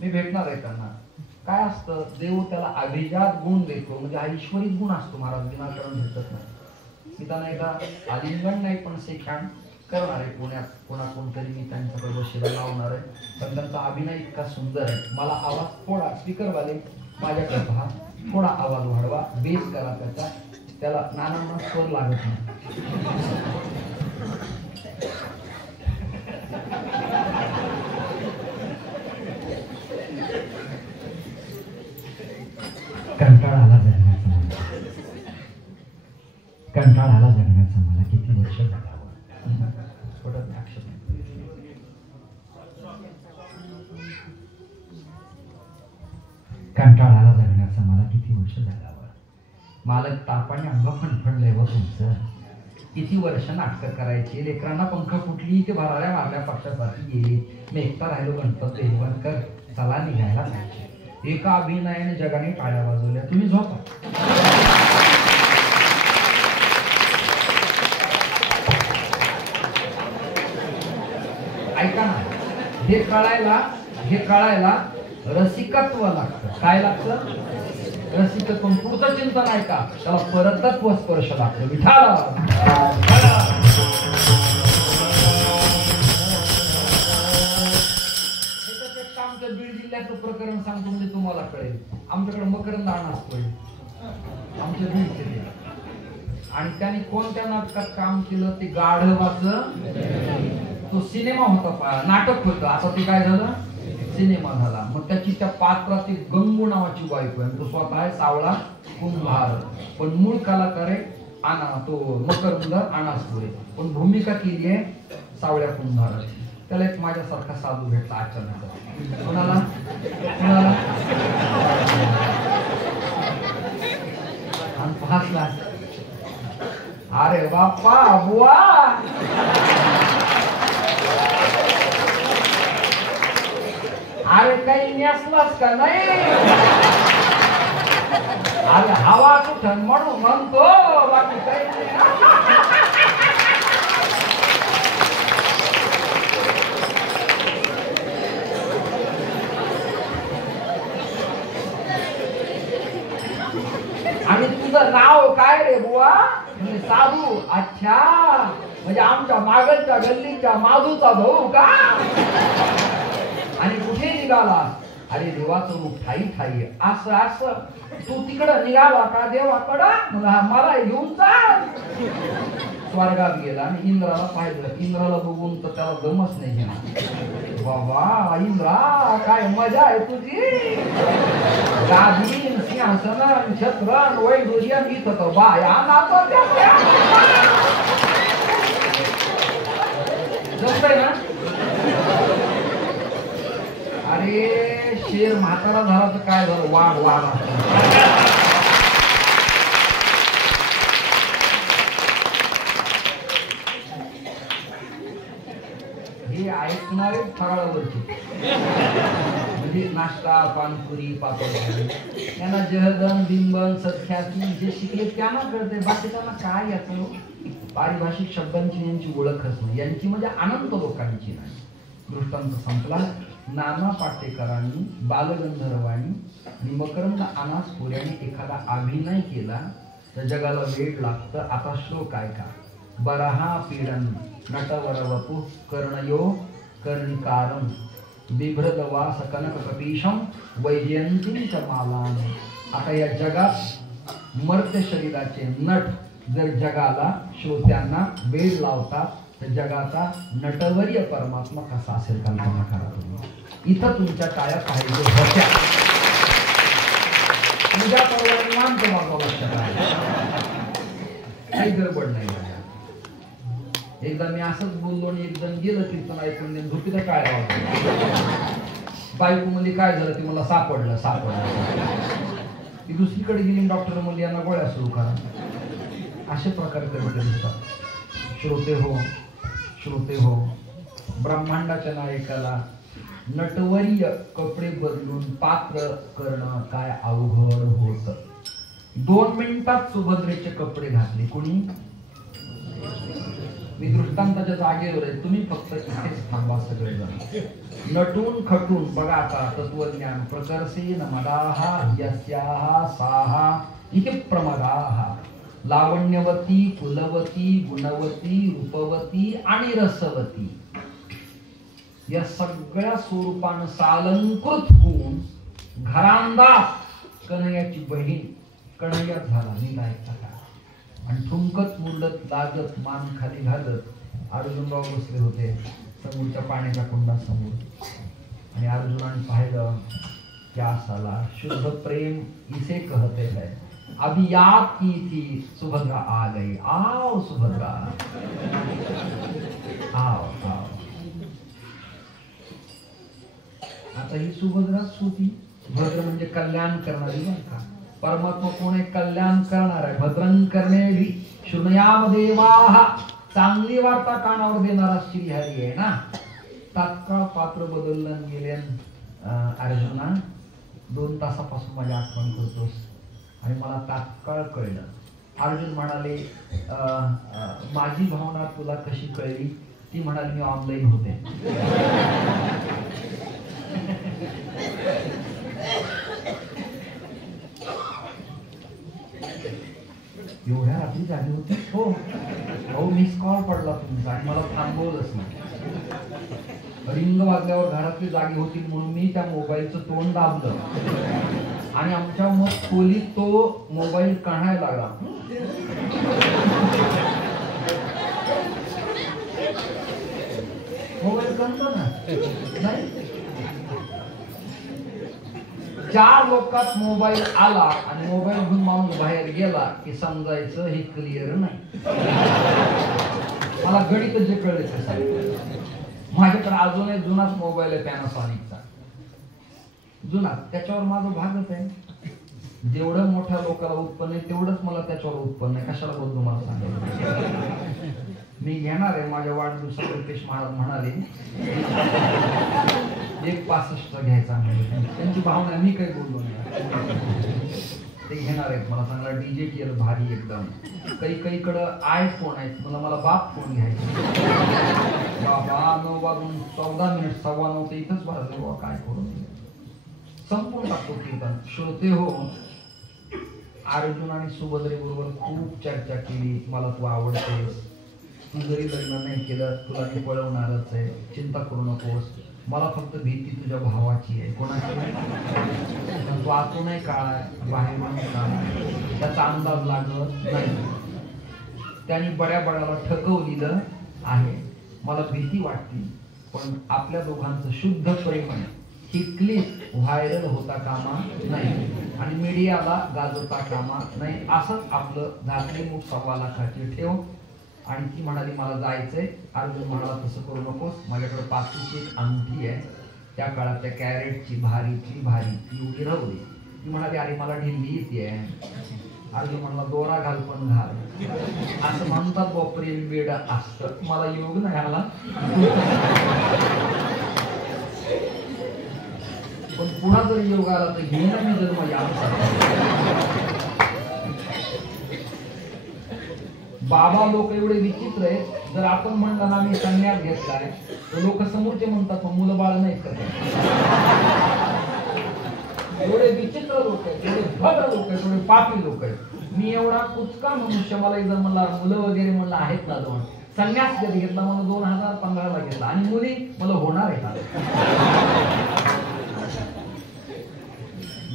मी भेटणार आहे त्यांना. काय असतं, देव त्याला अभिजात गुण देतो, म्हणजे हा ईश्वरीच गुण असतो महाराज, विनाकारण भेटत नाही. मी त्यांना एकदा आलिंगन नाही पण सेखान करणार आहे पुण्यात, कोणतरी मी त्यांच्याकडे बशीला लावणार आहे. पण त्यांचा अभिनय इतका सुंदर आहे. मला आवाज थोडा स्पीकरवाले माझ्याकडे पहा, थोडा आवाज वाढवा, बेस करा त्याचा, त्याला नानांना स्वर लागत नाही. कंटाळा आला जगण्याचा मला किती वर्ष जगावं. कंटाळा आला जगण्याचा मला किती वर्ष जगावं. मालक तापाने अंग फणफणलंय व तुमचं. किती वर्ष नाटकं करायची, लेकरांना पंख फुटली ते भराऱ्या मारल्या पक्षासाठी गेली. मी एकटा राहिलो गणपत देवणकर, चला निघायला पाहिजे. एका अभिनयाने जगाने टाळ्या वाजवल्या. तुम्ही झोपा. ऐका ना, हे कळायला रसिकत्व लागतं. काय लागतं? रसिकत्व. पुढचं चिंतन आहे का, त्याला परतत्व स्पर्श लागतो. विठाला आमच्या बीड जिल्ह्याचं प्रकरण सांगतो म्हणजे तुम्हाला कळेल. आमच्याकडे मकरंद अण्णा असतोय आमच्या बीडचे, आणि त्याने कोणत्या नाटकात काम केलं ते गाढवाचं. तो सिनेमा होता, नाटक होतं. आता ते काय झालं, सिनेमा झाला. मग त्याची त्या पात्रात गंगू नावाची बायको आहे. तो स्वतः आहे सावळा कुंभार, पण मूळ कलाकार आहे आणा, तो मकरंद अनासपुरे, पण भूमिका केली आहे सावळ्या कुंभाराची. त्याला एक माझ्यासारखा साधू भेटला अचानक. कोणाला आणि हसला. अरे बाप्पा बुवा, अरे काही नेसलास का नाही? अरे हवा कुठं म्हणून म्हणतो, बाकी काही नाही. आणि तुझं नाव काय रे बुवा? म्हणजे साधू. अच्छा, म्हणजे आमच्या मागलच्या गल्लीच्या माधूचा भाऊ का? आणि कुठे निघाला? अरे देवाचं रूप ठाई ठाई. असं तू तिकडं निघाला का देवाकडं? मला घेऊन चाल. स्वर्गात गेला आणि इंद्राला पाहिलं. इंद्राला बघून तर त्याला गमच नाही घेणार. बाबा इंद्रा, काय मजा आहे तुझी. गादी सिंहासन छत्र वैडूर्य इथं तर बाया जमतंय ना. अरे शेर म्हातारा झाला तर काय झालं, वाघ हे ऐकणारे फराळावरचे, म्हणजे नाश्ता पानपुरी पापड त्यांना जहदन बिंबन सख्याती जे शिकले त्यांना कळते. बाकी त्यांना काय याचं पारिभाषिक शब्दांची यांची ओळखच नाही. यांची म्हणजे अनंत लोकांची नाही. दृष्टांत संपला. नाना पाटेकरांनी, बालगंधर्वांनी आणि मकरंद अनासपुऱ्यांनी एखादा अभिनय केला तर जगाला वेळ लागतं. आता श्लोक ऐका. बरहा पीडन नटवरवपु कर्णयो कर्णिकारम बिभ्रदवास कनक कपीशम वैजयंती च मालान. आता या जगात मर्त्य शरीराचे नट जर जगाला श्रोत्यांना वेळ लावतात तर जगाचा नटवर्य परमात्मा कसा असेल कल्पना करा तुम्ही. इथं तुमच्या टाळ्या पाहिजे होत्या. तुझ्या परवानगीनं तुम्हाला लक्षात आहे, काही गडबड नाही. एकदा मी असंच बोललो आणि एकदम गेलं कीर्तन ऐकून झोपीला टाळ्या वाजल्या. बायको मध्ये काय झालं ते मला सापडलं. ती दुसरीकडे गेली. डॉक्टर मध्ये यांना गोळ्या सुरू करा. अशा प्रकारे कधी दिसतात. श्रोते हो, ब्रह्मांडाच्या नायकाला नटवर्य कपडे बदलून पात्र करणं काय अवघड होत. 2 मिनिटात सुभद्रेचे कपडे घातले. कोणी? मी दृष्टांताच्या जागेवर आहे, तुम्ही फक्त इथेच थांबा सगळेजण. नटून खटून बघा आता तत्वज्ञान. प्रकर्षेण मदाहा यस्याहा साहा इति प्रमदाहा. लावण्यवती, कुलवती, गुणवती, रूपवती आणि रसवती या सगळ्या स्वरूपानं सालंकृत होऊन घरांदाज कन्हैयाची बहीण कन्हैयाच झाला निघायचा का. आणि ठुमकत मुंडत लागत मान खाली घालत अर्जुनराव बसले होते समोरच्या पाण्याच्या कुंडासमोर. आणि अर्जुनाने पाहिलं क्या साला शुद्ध प्रेम इसे कहते हैं. अभी याद की थी सुभद्रा आ गई. आओ सुभद्रा, आओ आओ. आता ही सुभद्राच होती. भद्र म्हणजे कल्याण करणारी बरं का. परमात्मा कोण आहे? कल्याण करणार आहे. भद्रं कर्णेभिः शृणुयाम देवाः. चांगली वार्ता कानावर देणारा श्रीहरी आहे ना. तात्काळ पात्र बदललं गेले. अर्जुना 2 तासापासून माझी आठवण करतोस. आणि मला तात्काळ कळलं. अर्जुन म्हणाले माझी भावना तुला कशी कळली? ती म्हणाली मी ऑनलाईन होते. एवढ्या रात्री जागी होती. हो मिस कॉल पडला तुमचा आणि मला थांबवलंच नाही. रिंग वाजल्यावर घरातली जागी होती म्हणून मी त्या मोबाईलचं तोंड दाबलं आणि आमच्या मग खोलीत तो मोबाईल काढायला लागला. मोबाईल काढतो ना नाही. 4 लोकात मोबाईल आला आणि मोबाईल घेऊन माणूस बाहेर गेला की समजायचं हे क्लिअर नाही. मला गणित जे कळले ते सांगितलं. माझ्याकडे अजून एक जुनाच मोबाईल आहे पॅनासॉनिकचा. जुना त्याच्यावर माझं भागत आहे. जेवढं मोठ्या लोकांना उत्पन्न आहे तेवढंच मला त्याच्यावर उत्पन्न आहे. कशाला बोलतो मला सांगायचं. मी घेणार आहे. माझ्या वाढदिवसाला रुपेश महाराज म्हणाले 1.65 घ्यायचा म्हणजे त्यांची भावना. मी काही बोललो नाही. ते घेणार आहेत. मला चांगला डीजे केलं भारी एकदम. काही-काहीकडं आयफोन आहेत. मला बाप फोन घ्यायचा. बाबा 9 वाजून 14 मिनिट 9:15 इथंच वाजले. बाबा काय करू संपूर्ण टाकतो कीर्तन. श्रोते हो, अर्जुन आणि सुभद्रेबरोबर खूप चर्चा केली. मला तू आवडतेस. तू जरी लग्न नाही केलं तुला ते पळवणारच आहे. चिंता करू नकोस. मला फक्त भीती तुझ्या भावाची आहे. कोणाची? तू आतून नाही काळा बाहेरून काळा. त्याचा अंदाज लागत नाही. त्यांनी बड्याला ठकवलेलं आहे. मला भीती वाटते. पण आपल्या दोघांचं शुद्ध प्रेम ही क्लिप व्हायरल होता कामा नाही आणि मीडियाला गाजवता कामा नाही. असंच आपलं झाकली मुख 1.25 लाखाची ठेव. आणि ती म्हणाली मला जायचंय. अर्जुन म्हणाला तसं करू नकोस. माझ्याकडे पाचूची एक अंगठी आहे. त्या काळात त्या कॅरेटची भारी ती उभी राहू दे. ती म्हणाली अरे मला ढिल्ली येते. अर्जुन म्हणला दोरा घाल पण घाल. असं म्हणतात प्रेम वेड असतं. मला योग नाही आला. पण पुन्हा जर योग आला तर घेऊन मी जर माझ्या बाबा लोक एवढे विचित्र आहेत. जर आपण म्हणलं ना मी संन्यास घेतलाय तर लोक समोरचे म्हणतात मुलं बाळ नाही करत. एवढे विचित्र लोक आहेत, एवढे भद्र लोक आहेत, एवढे पापी लोक आहेत. मी एवढा कुचका मनुष्य. मला एकदा म्हणला मुलं वगैरे म्हणलं आहेत ना दोन. संन्यास कधी घेतला? मला 2015 ला घेतला. आणि मुली मला होणार आहे का?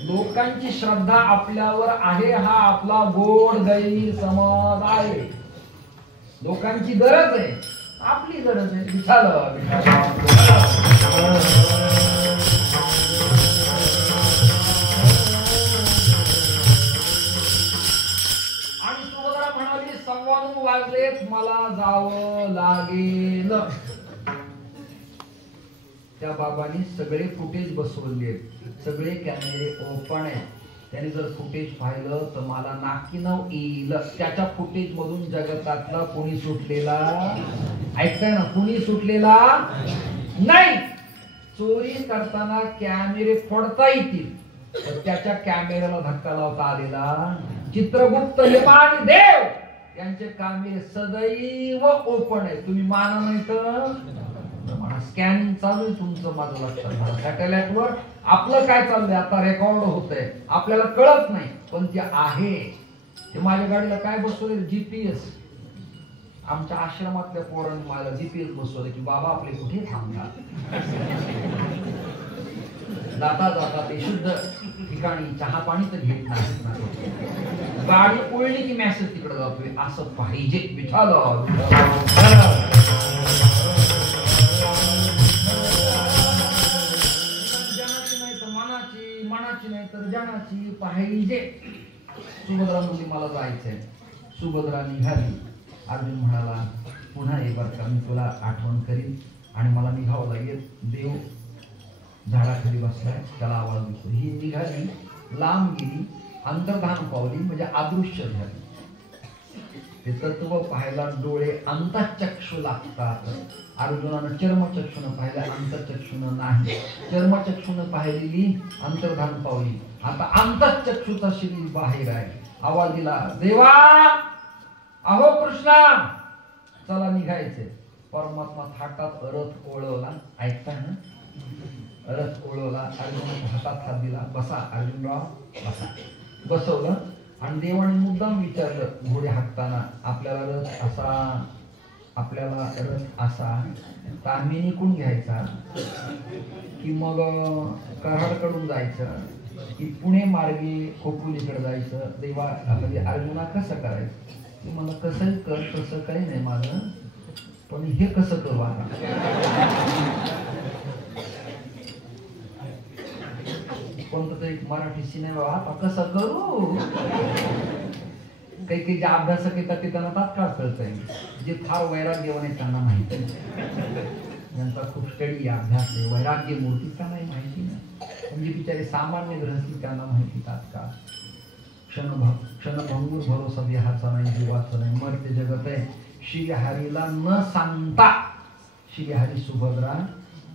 लोकांची श्रद्धा आपल्यावर आहे हा आपला गोड गैरसमज आहे. लोकांची गरज आहे, आपली गरज आहे. विठाल आणि सुभद्रा म्हणाली 9:15 वाजलेत मला जावं लागेल. त्या बाबांनी सगळे फुटेज बसवले. सगळे कॅमेरे ओपन आहेत. त्याने जर फुटेज पाहिलं तर मला नाकीनव येईल. त्याच्या फुटेज मधून जगतातला कोणी सुटलेला ऐकताय ना? कोणी सुटलेला नाही. चोरी करताना कॅमेरे फोडता येतील पण त्याच्या कॅमेऱ्याला धक्का लावता आलेला. चित्रगुप्त लिमानी देव यांचे कामे सदैव ओपन आहे. तुम्ही माना नाही तर स्कॅनिंग चालू आहे तुमचं, माझं लक्षात घ्या. सॅटेलाइटवर आपलं काय चाललंय आता रेकॉर्ड होतंय, आपल्याला कळत नाही पण ते आहे. ते माझ्या गाडीला काय बसवले, जीपीएस. आमच्या आश्रमातल्या पोरांनी मला जीपीएस बसवले की बाबा आपले कुठे थांबतात, जाता जाता ते शुद्ध ठिकाणी चहा पाणी तर घेत नाही, गाडी पळली की मेसेज तिकडे जातोय. असं पाहिजे विचार. जनाची नाही तर मनाची, मनाची नाही तर जनाची पाहिजे. सुभद्रा मुली मला जायचंय. सुभद्रा निघाली. अर्जुन म्हणाला पुन्हा एक बार का मी तुला आठवण करीन आणि मला निघावं लागेल. देव झाडाखाली बसलाय, त्याला आवाज देतो. ही निघाली, लांब गेली, अंतर्धान पावली म्हणजे अदृश्य झाली. ते तत्व पाहायला डोळे अंतःचक्षु लागतात. अर्जुनानं चर्मचक्षुनं पाहिलं, अंतःचक्षुनं नाही. चर्मचक्षुनं पाहिलेली अंतर्धान पावली, आता अंतःचक्षुचा शरीर बाहेर आहे. आवाज दिला, देवा अहो कृष्णा चला निघायचे. परमात्मा थाटात रथ ओळवला. ऐकता ना, रथ ओळवला. अर्जुनाच्या हातात हात दिला, बसा अर्जुनराव बसा. बसवलं आणि देवाने मुद्दाम विचारलं घोडे हाकताना, आपल्याला रथ असा, आपल्याला रथ असा तांबी निकून घ्यायचा की मग कराडकडून जायचं की पुणे मार्गे खोपोलीकडे जायचं. देवा म्हणजे अर्जुना कसं करायचं. ते मला कसंही कर, तसं काही नाही माझं, पण हे कसं करू आता. कोणतं तरी मराठी सिनेमा आता कसं करू. काही काही जे अभ्यासक येतात ते त्यांना तात्काळ कळतंय. जे फार वैराग्यवान आहे त्यांना माहिती नाही, त्यांचा खूप स्टडी अभ्यास आहे. वैराग्य मूर्ती त्यांनाही माहिती नाही, म्हणजे बिचारे सामान्य ग्रहस्थी त्यांना माहिती तात्काळ. क्षणभंगूर भरोसा देहाचा नाही, जीवाचा नाही, मर्त्य जगत आहे. श्रीहरीला न सांगता श्रीहरी सुभद्रा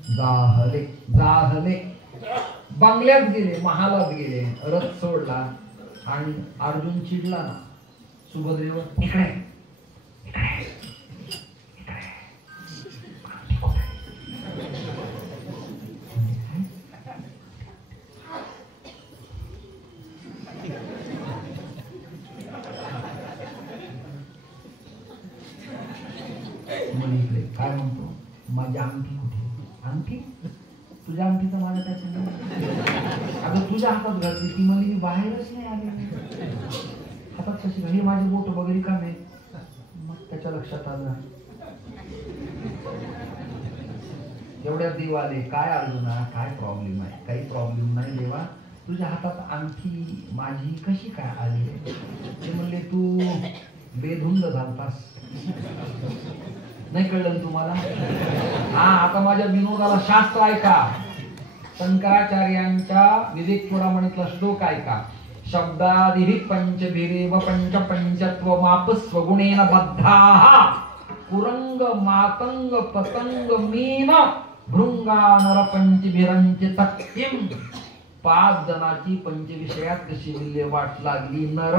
जाहले जाहले बंगल्यात गेले, महालात गेले, रथ सोडला आणि अर्जुन चिडला ना सुभद्रेवर, इकडे इकडे इकडे काय म्हणतो, माझी अंगठी कुठे. अंगठी तुझ्या अंगठीचा माझ्या काय संबंध. अगं तुझ्या हातात घातली ती म्हणजे मी बाहेरच नाही आले, हातात कशी घाली. माझी बोट वगैरे का नाही. मग त्याच्या लक्षात आलं, एवढ्या देव आले. काय अर्जुना काय प्रॉब्लेम आहे. काही प्रॉब्लेम नाही देवा, तुझ्या हातात अंगठी माझी कशी काय आली. ते म्हणले तू बेधुंद झालतास, नाही कळलं तुम्हाला. हा आता माझ्या विनोदाला शास्त्र ऐका. शंकराचार्यांच्या विवेक चूडामणीतला श्लोक ऐका. शब्दादिभिः पंचभिरेव पंच पंचत्व मापस्व गुणेन बद्धाः कुरंग मातंग पतंग मीन भृंगा नर पंचभिरंच तक्तिम. 5 जणांची पंचविषयात कशी विल्हेवाट लागली. नर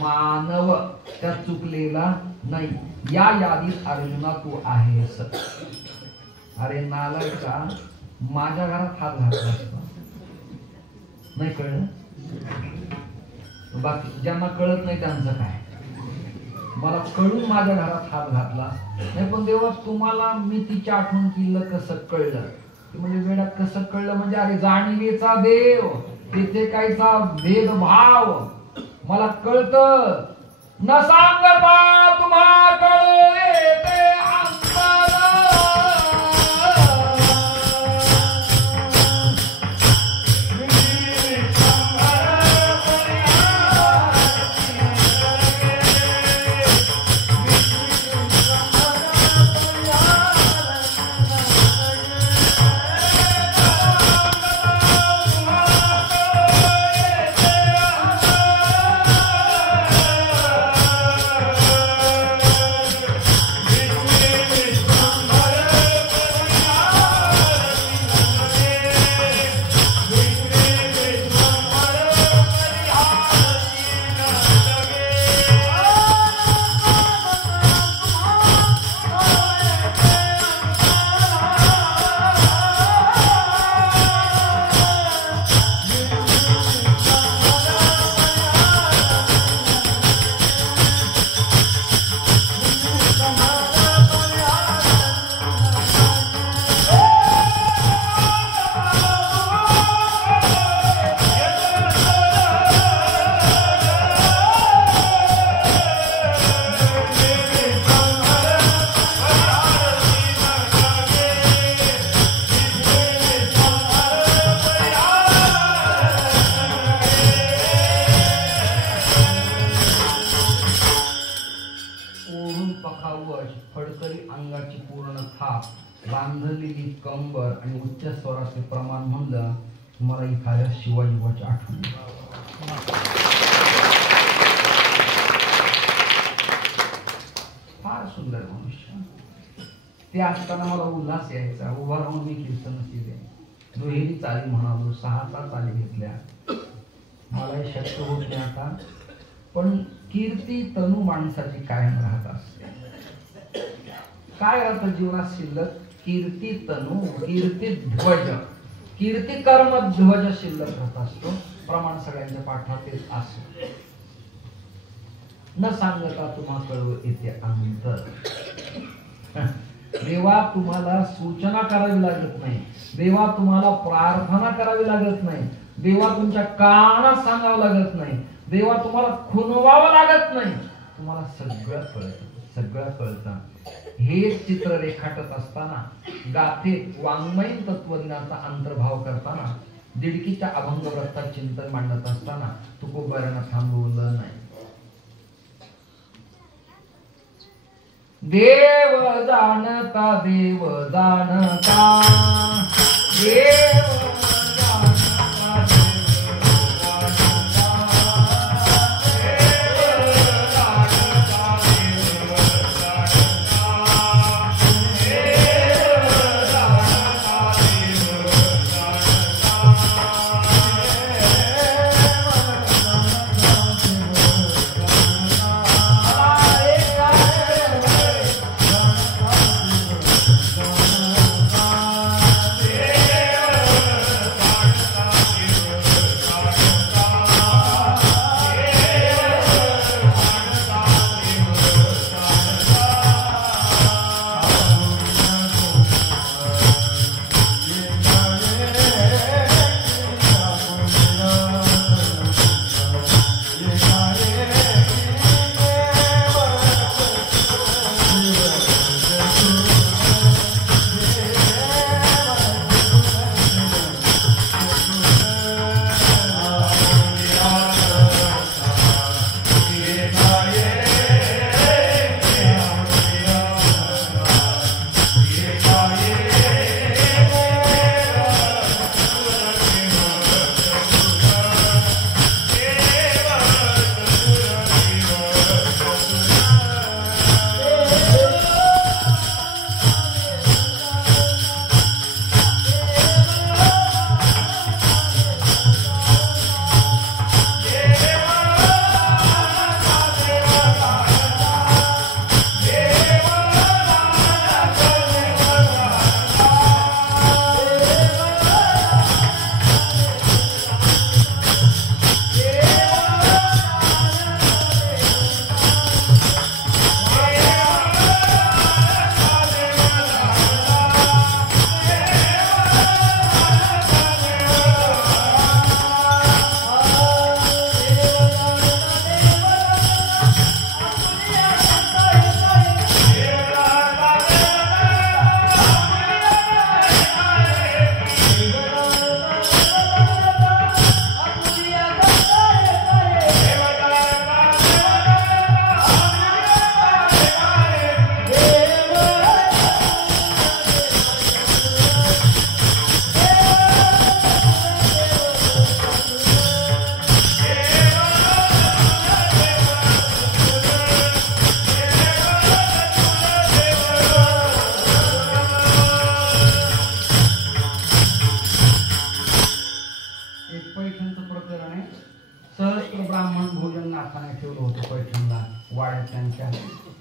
मानव त्यात चुकलेला नाही. या यादीत अर्जुना तू आहेस. अरे नालायका, माझ्या घरात हात घातला असता, नाही कळलं. बाकी ज्यांना कळत नाही त्यांचं काय. मला कळून माझ्या घरात हात घातला नाही, पण देवा तुम्हाला मी तिची आठवण केलं कसं कळलं. म्हणजे वेळात कसं कळलं म्हणजे अरे जाणीवेचा देव, तिथे काहीचा भेदभाव मला कळतं. न सांगता तुम्हा कळू येते बांधलेली कंबर आणि उच्च स्वराचे प्रमाण म्हणलं तुम्हाला एखाद्या शिवाजीबाची आठवण फार सुंदर मनुष्य. ते असताना मला उल्हास यायचा. उभा राहून मी कीर्तन केले, दुहेरी चाली म्हणालो, 6 चाली घेतल्या. मला हे शक्य होत नाही आता, पण कीर्ती तनू माणसाची कायम राहत असते. काय राहतं जीवनात शिल्लक? कीर्ती तनू, कीर्ती ध्वज, कीर्ती कर्म ध्वज शिल्लक राहत असतो. प्रमाण सगळ्यांच्या पाठात येत असतो. न सांगता तुम्हा कळव येते अंतर. देवा तुम्हाला सूचना करावी लागत नाही, देवा तुम्हाला प्रार्थना करावी लागत नाही, देवा तुमच्या कानात सांगावं लागत नाही, देवा तुम्हाला खुणवावं लागत नाही. तुम्हाला सगळं कळतं, सगळं कळतं. हे चित्र रेखाटत असताना, गाथेत वाङ्मयीन तत्वज्ञानाचा अंतर्भाव करताना, दिडकीच्या अभंग व्रतात चिंतन मांडत असताना तुकोबारांना थांबवलं नाही. देव जाणता, देव जाणता, देव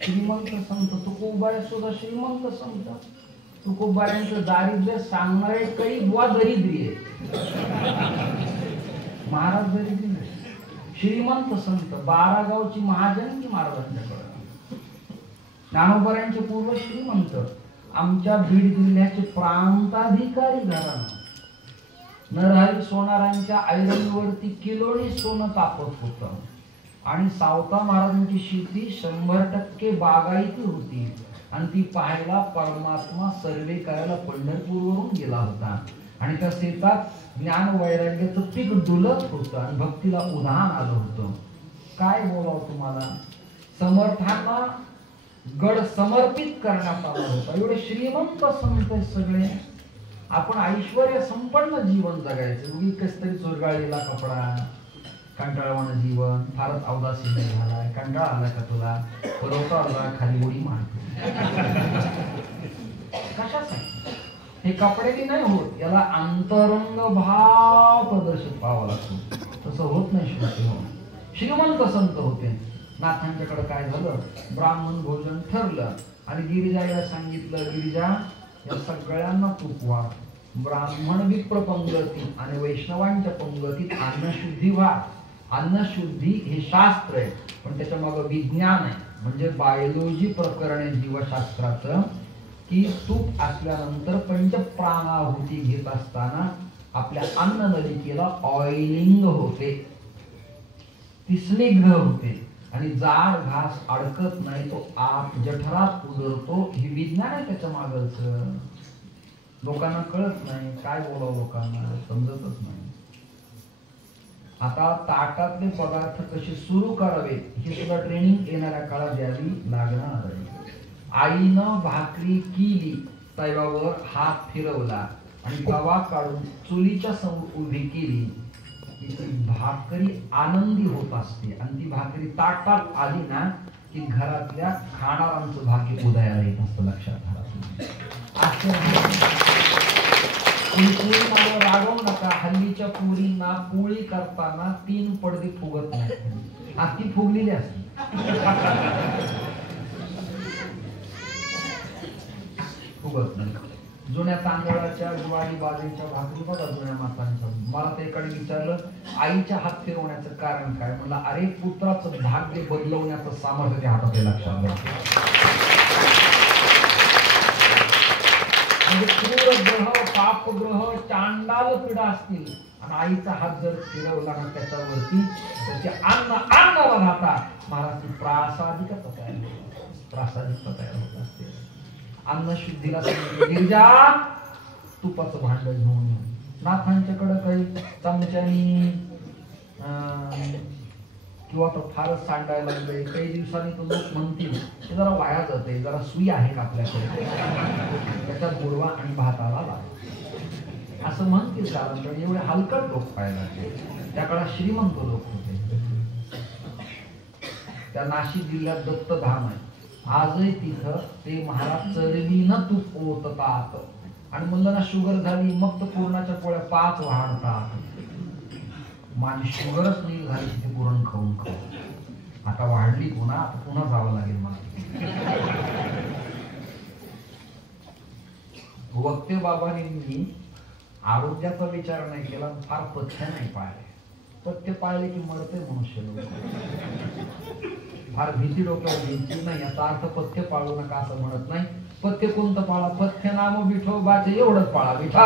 श्रीमंत संत तुकोबाई सुद्धा श्रीमंत संत. तुकोबायांचं दारिद्र्य सांगणारे काही बुवा दरिद्री आहे. महाराज दरिद्री नाही, श्रीमंत संत. 12 गावची महाजनकी महाराजांच्याकडे. ज्ञानोबायांचे पूर्व श्रीमंत. आमच्या बीड जिल्ह्याचे प्रांताधिकारी घराणं. नरहरी सोनारांच्या आयरनवरती किलोनी सोनं तापत होतं आणि सावता महाराजांची शेती 100% बागायती होती आणि ती पाहायला परमात्मा सर्वे करायला पंढरपूरवरून गेला होता आणि त्या शेतात ज्ञान वैराग्याचं पीक डुलत होतं आणि भक्तीला उधाण आलं होतं. काय बोलावं तुम्हाला. समर्थांना गड समर्पित करण्यात आला होता. एवढे श्रीमंत संत सगळे. आपण ऐश्वर्य संपन्न जीवन जगायचं. उगी कस तरी चुरगाळलेला कपडा, कंटाळवाणं जीवन, फारच अवदासीन झालाय, कंटाळा आला का तुला, परवता आला, खाली उडी मारतो. कशासाठी? हे कपड्याने नाही होत, याला अंतरंग भाव प्रदर्शित व्हावा लागतो. तसं होत नाही. श्रोते हो, श्रीमंत संत होते. नाथांच्याकडे काय झालं, ब्राह्मण भोजन ठरलं आणि गिरिजाला सांगितलं, गिरिजा या सगळ्यांना तूप वाढ. ब्राह्मण विप्र पंगतीत आणि वैष्णवांच्या पंगतीत अन्नशुद्धी व्हा. अन्नशुद्धी हे शास्त्र आहे, पण त्याच्या मागं विज्ञान आहे. म्हणजे बायोलॉजी प्रकरण आहे जीवशास्त्राचं, की तूप असल्यानंतर पंचप्राणाहुती घेत असताना आपल्या अन्न नलिकेला ऑइलिंग होते, ती स्निग्ध होते आणि जाड घास अडकत नाही, तो आत जठरात उतरतो. हे विज्ञान आहे त्याच्या मागचं. लोकांना कळत नाही. काय बोलावं, लोकांना समजतच नाही. आता ताटातले पदार्थ कसे सुरू करावे हे सुद्धा ट्रेनिंग येणाऱ्या काळात द्यावी लागणार आहे. आईनं भाकरी केली, तव्यावर हात फिरवला आणि तवा काढून चुलीच्या समोर उभी केली, ती भाकरी आनंदी होत असते. आणि ती भाकरी ताटात आली ना की घरातल्या खाणाऱ्यांचं भाग्य उदयाला येत असतं. लक्षात घाला. मला रागवू नका. हल्लीच्या पुरींना पोळी करताना 3 पडदे फुगत नाही, ती फुगलेली असते. फुगत नाही. जुन्या तांदळाच्या, ज्वारी, बाजरीच्या भाकरी बघा जुन्या मातांच्या. मला त्याकडे विचारलं, आईच्या हात फिरवण्याचं कारण काय? म्हणलं, अरे पुत्राचं भाग्य बदलवण्याचं सामर्थ्य त्या हातात आहे. लक्षात घ्या. म्हणजे क्रूरग्रह, पापग्रह, चांडाल पीडा असतील आणि आईचा हात जर फिरवला ना त्याच्यावरती, तर ते अन्न राहता महाराज प्रासादिकता तयार होत असते. अन्नशुद्धीला गिरजा तुपाचं भांड घेऊन येऊन नाथांच्याकडे काही चमच्यानी किंवा तो फारच सांडायला लागले. काही दिवसांनी तो लोक म्हणतील ते जरा वाया जाते, जरा सुई आहे का आपल्याकडे, त्याच्यात बुडवा आणि भाताला लावा असं म्हणतील. कारण एवढे हलकट लोक पाहायला लागले. त्या काळात श्रीमंत लोक होते. त्या नाशिक जिल्ह्यात दत्तधाम आहे. आजही तिथं ते महाराज चरबीनं तूप ओततात. आणि म्हणलं ना शुगर झाली मग तर पूर्णाच्या पोळ्या 5 वाढतात. माझी शुगरच नाही झाली तिथे पुरण खाऊन खाऊन. आता वाढली पुन्हा, आता पुन्हा जावं लागेल मला. वक्ते बाबांनी आरोग्याचा विचार नाही केला, फार पथ्य नाही पाळले. पथ्य पाळले की मरते मनुष्य लोक. फार भीती डोक्यावर घ्यायची नाही. याचा अर्थ पथ्य पाळू नका असं म्हणत नाही. पथ्य कोणतं पाळा? पथ्य नाम विठोबाचे एवढंच पाळा. विठा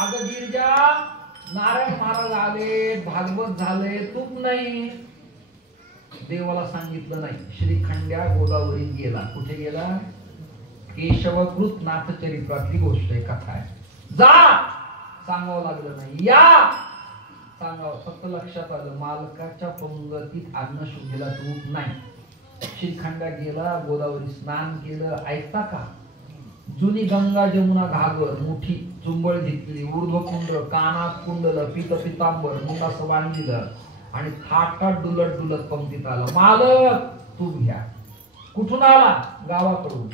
अगं गिरजा, नारायण महाराज आले, भागवत झाले, तूप नाही. देवाला सांगितलं नाही. श्रीखंड्या गोदावरीत गेला. कुठे गेला? केशवकृत नाथचरित्रातली गोष्ट आहे, कथा आहे. जा सांगावं लागलं नाही. या सांगावं. फक्त लक्षात आलं मालकाच्या पंगतीत अन्नशुद्धीला तूप नाही. श्रीखंड्या गेला, गोदावरी स्नान केलं. ऐकता का? जुनी गंगा जमुना घागर, मोठी चुंबळ घेतली, ऊर्ध्वकुंड, कानात कुंडल, पितांबर, मुंडास बांधलेलं आणि थाटात डुलत पंक्तीत आला. मालक तूप घ्या. कुठून आला? गावाकडून.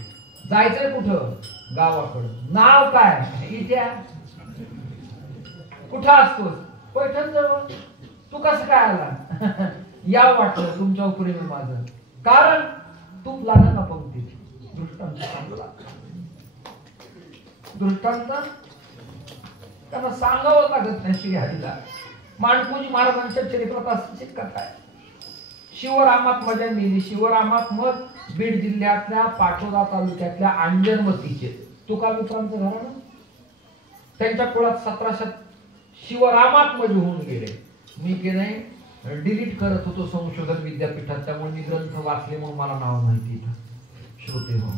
जायचंय कुठं? गावाकडं. नाव काय? इत्या. कुठं असतोस? पैठण जवळ. तू कसं काय आला? या वाटलं तुमच्या उपरी माझं. कारण तूप लागत ना पंक्तीची. दृष्टांत सांगला. दृष्टांत त्यांना सांगावं लागत नाही. श्रीहरीला माणकुजी महाराजांच्या चरित्रात अशीच कथा आहे. शिवरामात मजा मिली. शिवरामात मग बीड जिल्ह्यातल्या पाटोदा तालुक्यातल्या अंजनवतीचे तुकामित्रांचं घराणं. त्यांच्या कुळात 1700 शिवरामात मज होऊन गेले. मी की नाही डिलीट करत होतो संशोधन विद्यापीठात, त्यामुळे मी ग्रंथ वाचले म्हणून मला नाव माहिती. श्रोते हो,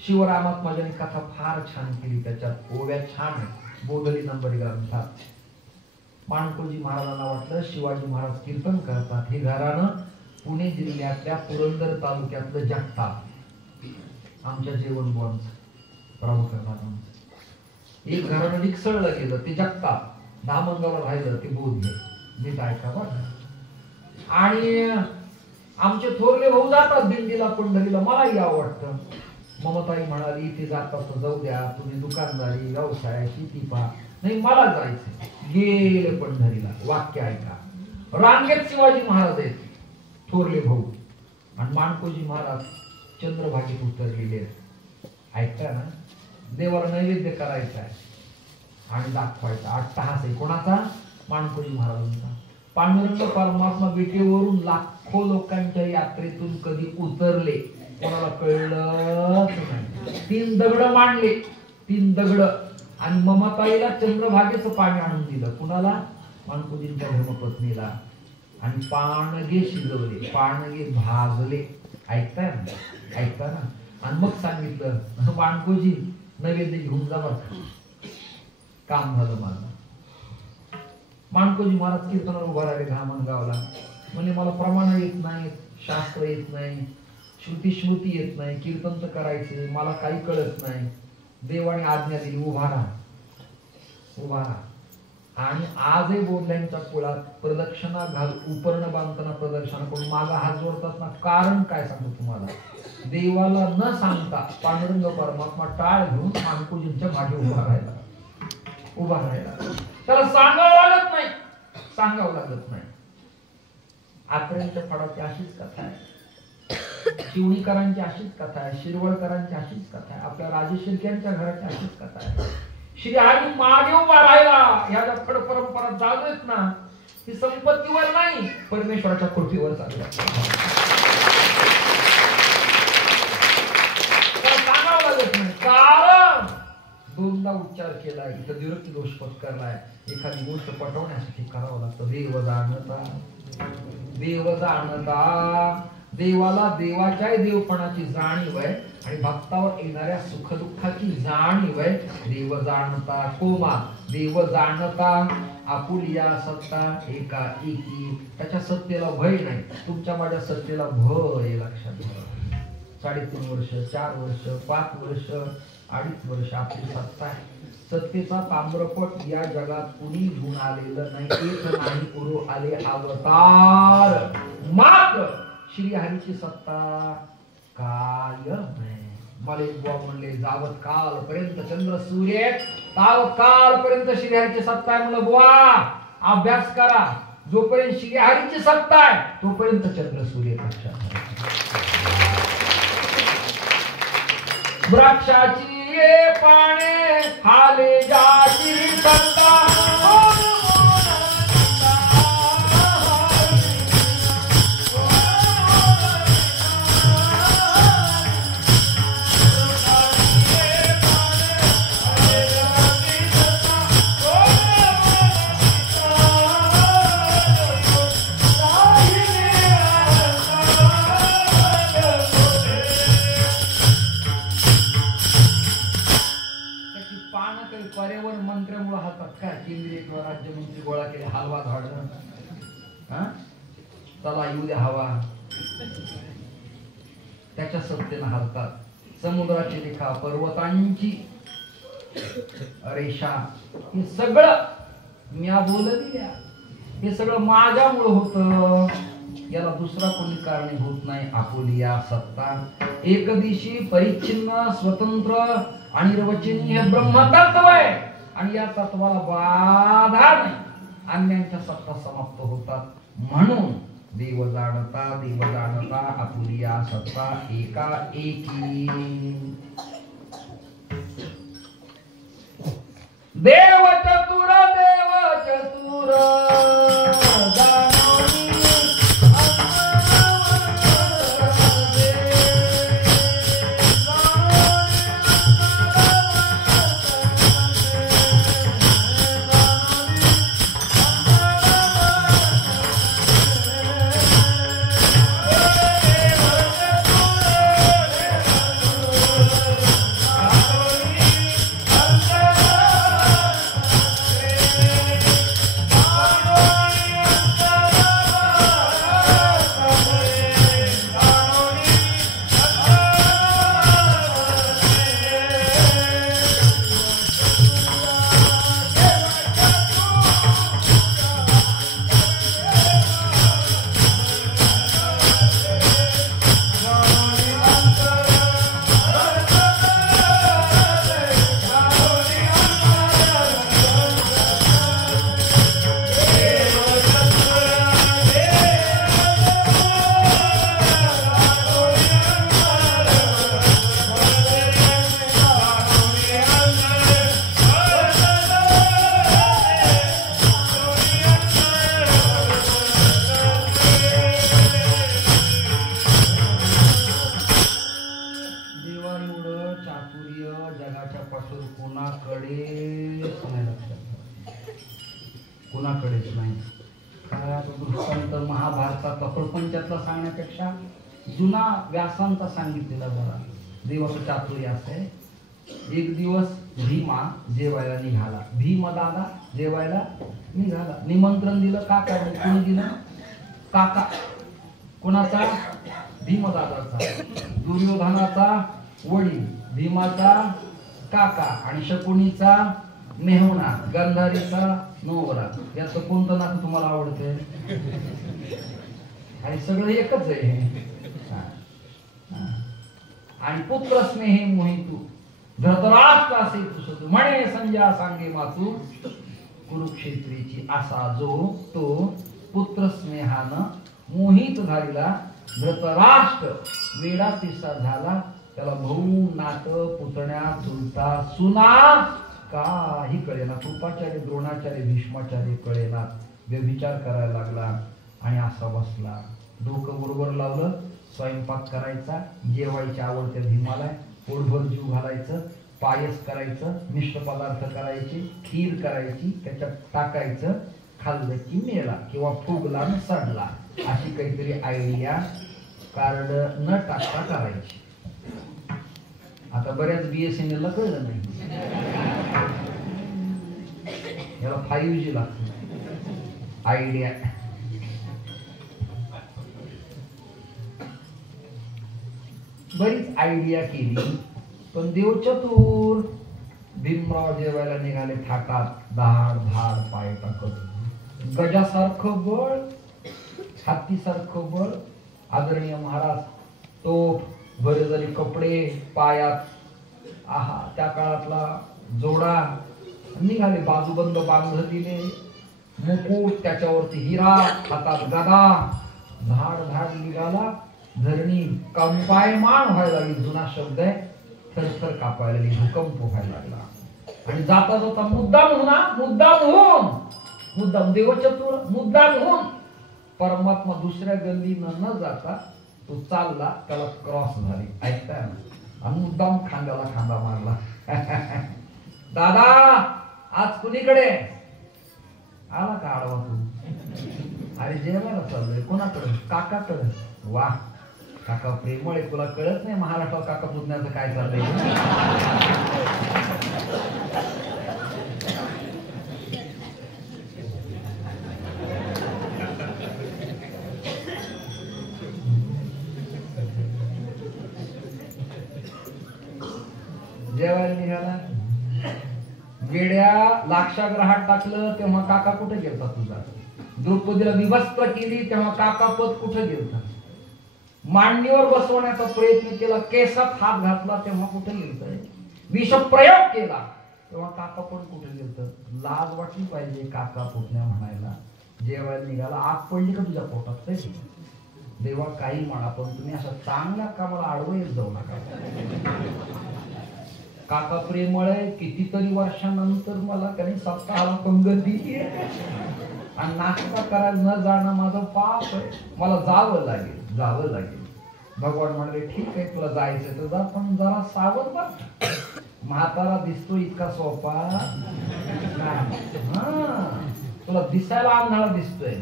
शिवरामात माझ्याने कथा फार छान केली. त्याच्यात ओव्या छान आहेत. बोधली नंबर ग्रंथात माणकोजी महाराजांना वाटलं शिवाजी महाराज कीर्तन करतात. हे घराणं पुणे जिल्ह्यातल्या पुरंदर तालुक्यातलं जगताप, आमच्या जेवण बुवांचं प्रभुकरणाचं एक घराणं निकसळलं गेलं, ते जगताप. धामणगावला राहिलं ते बोध घे, नीट ऐका बरं. आणि आमचे थोरले भाऊ जातात दिंडीला पंढरीला, मलाही आवडतं. ममताई म्हणाली इथे जातात तर जाऊ द्या, तुम्ही दुकानदारी व्यवसाय शेती पहा. नाही मला जायचं. गेले पंढरीला. वाक्य ऐका. रांगेत शिवाजी महाराज आहेत थोरले भाऊ, आणि माणकोजी महाराज चंद्रभागेत उतरलेले आहेत. ऐकता ना, देवाला नैवेद्य करायचा आहे आणि दाखवायचा. अट्टहास आहे कोणाचा? माणकोजी महाराजांचा. पांडुरंग परमात्मा बेटेवरून लाखो लोकांच्या यात्रेतून कधी उतरले कोणाला कळलंच नाही. 3 दगड मांडले, 3 दगड, आणि ममताईला चंद्रभागेचं पाणी आणून दिलं. कुणाला? माणकोजींच्या धर्मपत्नीला. आणि पाणगे शिजवले, पाणगे भाजले. ऐकताय ना? ऐकता ना? आणि मग सांगितलं माणकोजी नैवेद्य घेऊन जा बरं का, काम झालं माझं. माणकोजी महाराज कीर्तनाला उभा राहिले धामणगावला. म्हणजे मला प्रमाण येत नाही, शास्त्र येत नाही, श्रुती स्मृती येत नाही, कीर्तन तर करायचे, मला काही कळत नाही. देवाने आज्ञा दिली उभा राहा, उभा राहा. आणि आजही बोधल्यांच्या कुळात प्रदक्षिणा घाल उपर्ण बांधताना प्रदक्षिणा करून मागा हात जोडतात ना. कारण काय सांगतो तुम्हाला, देवाला न सांगता पांडुरंग परमात्मा टाळ घेऊन माणकोजींच्या मागे उभा राहिला, उभा राहिला. त्याला सांगावं लागत नाही, सांगावं लागत नाही. आत्र्यांच्या फडाची अशीच कथा आहे, शिवणीकरांची अशीच कथा आहे, शिरवळकरांची अशीच कथा आहे, आपल्या राजेशिर्क्यांच्या घराची अशीच कथा आहे. श्री हरी मागे उभा राहिला. ह्या ज्या फड परंपरा चालू आहेत ना, ही संपत्तीवर नाही, परमेश्वराच्या कृपेवर चालू आहे. सांगावं लागत नाही. कारण 2दा उच्चार केलाय, इथं विरक्ती दोष पत्करलाय. एखादी गोष्ट पटवण्यासाठी करावं लागतं. देव जाणता, देव जाणता. देवाला देवाच्या देवपणाची जाणीव आहे आणि भक्तावर येणाऱ्या सुखदुःखाची जाणीव आहे. देव जाणता कोमा, देव जाणता आपुलिया सत्ता एका एकी. त्याच्या सत्तेला भय नाही, तुमच्या माझ्या सत्तेला भय. लक्षात घ्या. 3.5 वर्ष, 4 वर्ष, 5 वर्ष, 2.5 वर्ष आपली सत्ता आहे. सत्तेचा ताम्रपट या जगात कुणी घेऊन आलेलं नाही. एक नाही उरू आले अवतार, मात्र श्री हरीची सत्ता कायम आहे. मला एक बुवा म्हणले जावत कालपर्यंत चंद्र सूर्य तावत कालपर्यंत श्री हरीची सत्ता आहे. म्हणलं बुवा अभ्यास करा, जोपर्यंत श्री हरीची सत्ता आहे तोपर्यंत चंद्र सूर्य लक्षात. वृक्षाची ये पाने हाले जाची सत्ता, पर्यावरण मंत्र्यामुळे हातात काय केंद्रीय किंवा राज्यमंत्री गोळा केले, हलवा झाडं, चला येऊ द्या हवा, त्याच्या सत्तेनं हालतात. समुद्राची रेखा, पर्वतांची रेषा, हे सगळं मी बोलल्या, हे सगळं माझ्यामुळे होतं. याला दुसरा कोणी कारणीभूत नाही. आपुलिया सत्ता, एकदिशी परिच्छिन्न स्वतंत्र अनिर्वचनीय ब्रह्मतत्व आहे आणि या तत्वाला बाधा नाही. अन्यांच्या सत्ता समाप्त होतात. म्हणून देव जाणता आपुलिया सत्ता एका एकी. देव चतुर पाठवून कोणाकडेच नाही लक्षात, कोणाकडेच नाही. काय दृष्टांत महाभारतातला प्रपंचातला सांगण्यापेक्षा जुना व्यासांचा सांगितलेला बरा. देवाचं चातुर्य असे. एक दिवस भीमा जेवायला निघाला. भीम दादा जेवायला निघाला. निमंत्रण दिलं काकाने. कोणी दिलं? काका. कोणाचा? भीमदादाचा. दुर्योधनाचा वडील, भीमाचा काका आणि शकुनीचा मेहुणा, गांधारीचा नवरा. याचं कोणतं नातं तुम्हाला आवडतंय? आणि सगळं एकच आहे. आणि पुत्र स्नेहे मोहितू धृतराष्ट्रासे पुसतू म्हणे संजया सांगे मातू कुरुक्षेत्रीची असा जो तो पुत्र स्नेहानं मोहित झालेला धृतराष्ट्र वेडा पिसा झाला. त्याला भाऊ, नात, पुतण्या, चुलता, सुना काही कळेना. कृपाचार्य, द्रोणाचार्य, भीष्माचार्य कळेना. व्यभिचार करायला लागला आणि असा बसला. डोकं बरोबर लावलं. स्वयंपाक करायचा, जेवायच्या आवडत्या भीमाला पोटभर जीव घालायचं, पायस करायचं, मिष्ट पदार्थ करायचे, खीर करायची, त्याच्यात टाकायचं, खाल्लं की मेला किंवा फुगला न सडला. अशी काहीतरी आयडिया कार्ड न टाकता करायची. आता बऱ्याच BSNL ला कळलं नाही. याला 5G लागतं. आयडिया बरीच आयडिया केली, पण देव चतुर. भीमराव जेवायला निघाले थाटात, धाड धाड पाय टाकत. गजासारखं बळ, हत्तीसारखं बळ. आदरणीय महाराज तोफ, बरेजरी कपडे पायात, आहा त्या काळातला जोडा. निघाले. बाजूबंद बांध दिले, मुकुट, त्याच्यावरती हिरा, हातात गदा. धाड धाड निघाला. धरणी कंपायमान व्हायला लागली. जुना शब्द आहे. थरथर कापायला लागली, भूकंप व्हायला लागला. आणि जाता जाता मुद्दाम देवचतुर मुद्दाम होऊन परमात्मा दुसऱ्या गल्लीनं न जाता तो चालला. त्याला क्रॉस झाली. ऐकताय ना? आणि मुद्दाम खांद्याला खांदा मारला. दादा आज कुणीकडे आला का आडवा तू? अरे जेवायला चाललोय. कोणाकडे? काकाकडे. वा, काका प्रेमळ आहे. तुला कळत नाही महाराष्ट्रात काका पुतण्याचं काय चाललंय? जेवायला निघाला. वेड्या लाक्षाग्रहात टाकलं तेव्हा काका कुठे गेलता तुझा? द्रौपदीला विवस्त्र केली तेव्हा काका पद कुठे गेलता? मांडीवर बसवण्याचा प्रयत्न केला, केसात हात घातला तेव्हा कुठे गेलतय? विषप्रयोग केला तेव्हा काका पण कुठे गेलत? लाज वाटली पाहिजे काका पुतण्या म्हणायला. जेवायला निघाला. आग पडली का तुझ्या पोटात? देवा काही म्हणा, पण तुम्ही अशा चांगल्या कामाला आडवं येत जाऊ नका. काका प्रेमळ आहे. कितीतरी वर्षानंतर मला त्याने सप्ताहाला पंगत दिली आहे आणि नाश्ता करायला न जाणं माझं पाप आहे. मला जावं लागेल. भगवान म्हणाले ठीक आहे, तुला जायचं तर जा, पण जरा सावध बघ. म्हातारा दिसतो इतका सोपा तुला दिसायला आंधळा दिसतोय,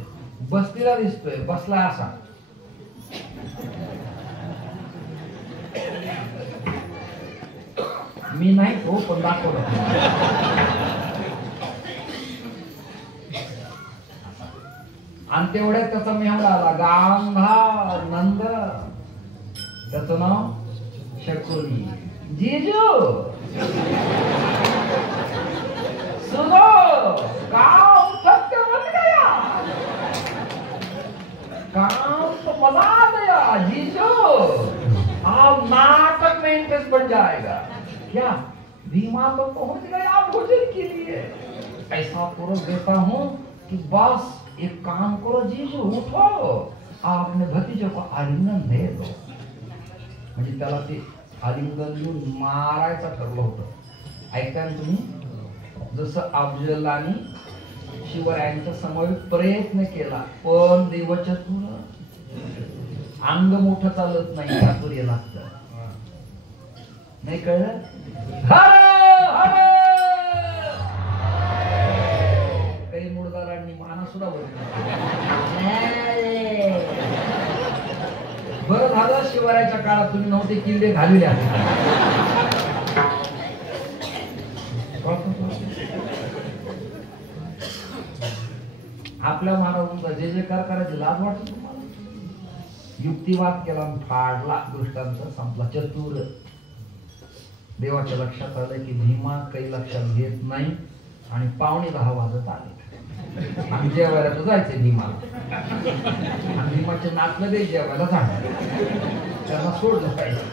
बसलेला दिसतोय, बसलाय असा. मी नाही तो, पण दाखवलं. आणि तेवढ्यात त्याचा मेहुणा आला, गांधार नंद, त्याचं नाव शकुनी. जीजू सुनो, काम सत्य बन गया, काम तो मजा आ गया जीजू, अब नाटक में इंटरेस्ट बन जाएगा. क्या भीमा तो पहुंच गया भोजन के लिए. ऐसा पुरुष देता हूं कि बस एक काम करो जीजू, उठो, आपने भतीजे को आलिंगन दे दो. म्हणजे त्याला ते आलिंगन देऊन मारायचं ठरलं होतं. ऐकता ना तुम्ही? जसं अफजलाने शिवरायांच्या समोर प्रयत्न केला, पण देवचतुर, अंग मोठं चालत नाही, चातुर्य लागतं. नाही कळलं? हर शिवरायाच्या काळात तुम्ही नव्हते किल्ले घालले आपल्या महाराजांचा जे जे करायची लाज वाटत तुम्हाला. युक्तिवाद केला, फाडला, दृष्टांत संपला. चतुर. देवाच्या लक्षात आलं की भीमा काही लक्षात घेत नाही आणि 9:45 वाजत आले आणि जेवायला तर जायचंय भीमाला आणि भीमाचे नाचलं दे जेवायला जाणार, त्यांना सोडलं पाहिजे.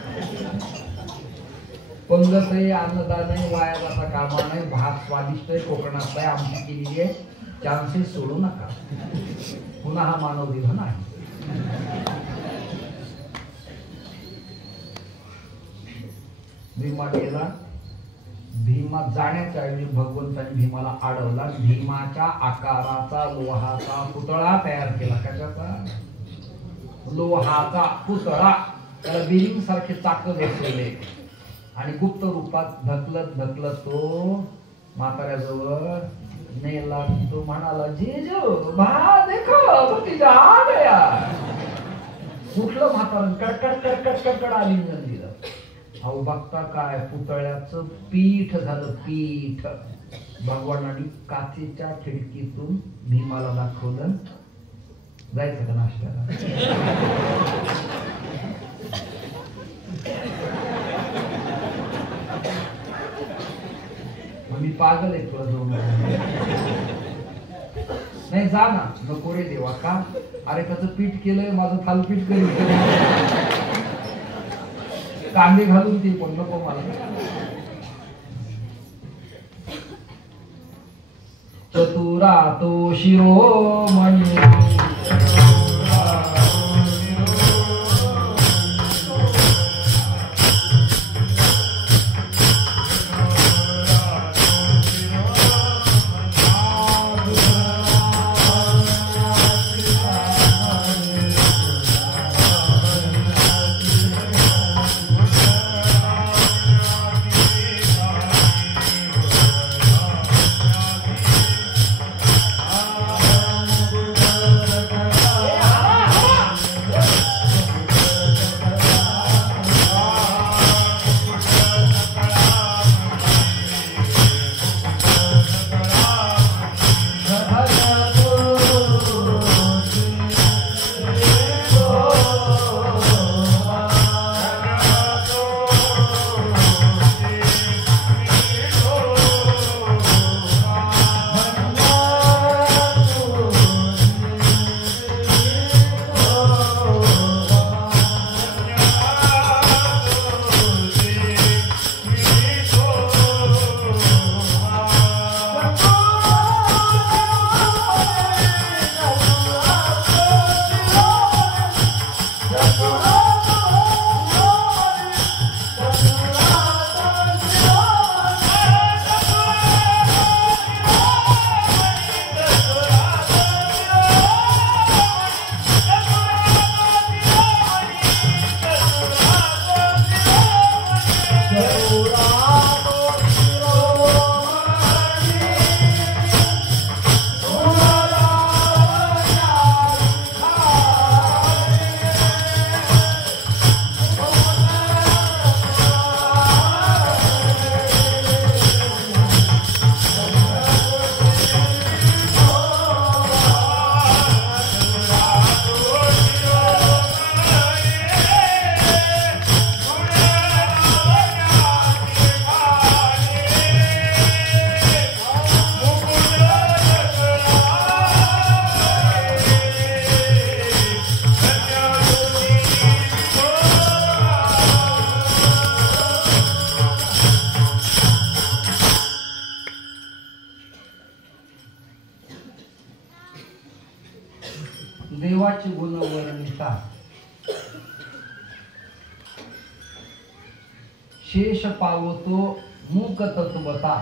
पंगत आहे, अन्नदान आहे, वाया जाता कामा नाही, भात स्वादिष्ट आहे, कोकणात आहे, आमची केलेली आहे, चान्सेस सोडू नका. पुन्हा हा मानव विधान आहे. भीमा गेला. भीमा जाण्याच्या ऐवजी भगवंताने भीमाला अडवला. भीमाच्या आकाराचा लोहाचा पुतळा तयार केला. कशाचा? लोहाचा पुतळा. त्याला बिलिंग सारखे चाक बसलेले आणि गुप्त रूपात ढकलत ढकलत तो म्हाताऱ्याजवळ नेला. तो म्हणाला, जीजू भा देखो भतीजा आ गया. कुठलं म्हातारं कडकड कडकड कडकड आलिंगन दिलं. अहो बघता काय, पुतळ्याचं पीठ झालं, पीठ. भगवानाने काचेच्या खिडकीतून भीमाला दाखवलं. जायचं का नाश्त्याला? मी पागल आहे तुला जाऊन? नाही जा ना. नको रे देवा. का? अरे त्याचं पीठ केलंय, माझं थालपीठ करून कांदे घालून ते पण नको मला. चतुरा तो शिरोमणी देवाची गुणवर्णिता. शेष पावतो मूक तत्वता.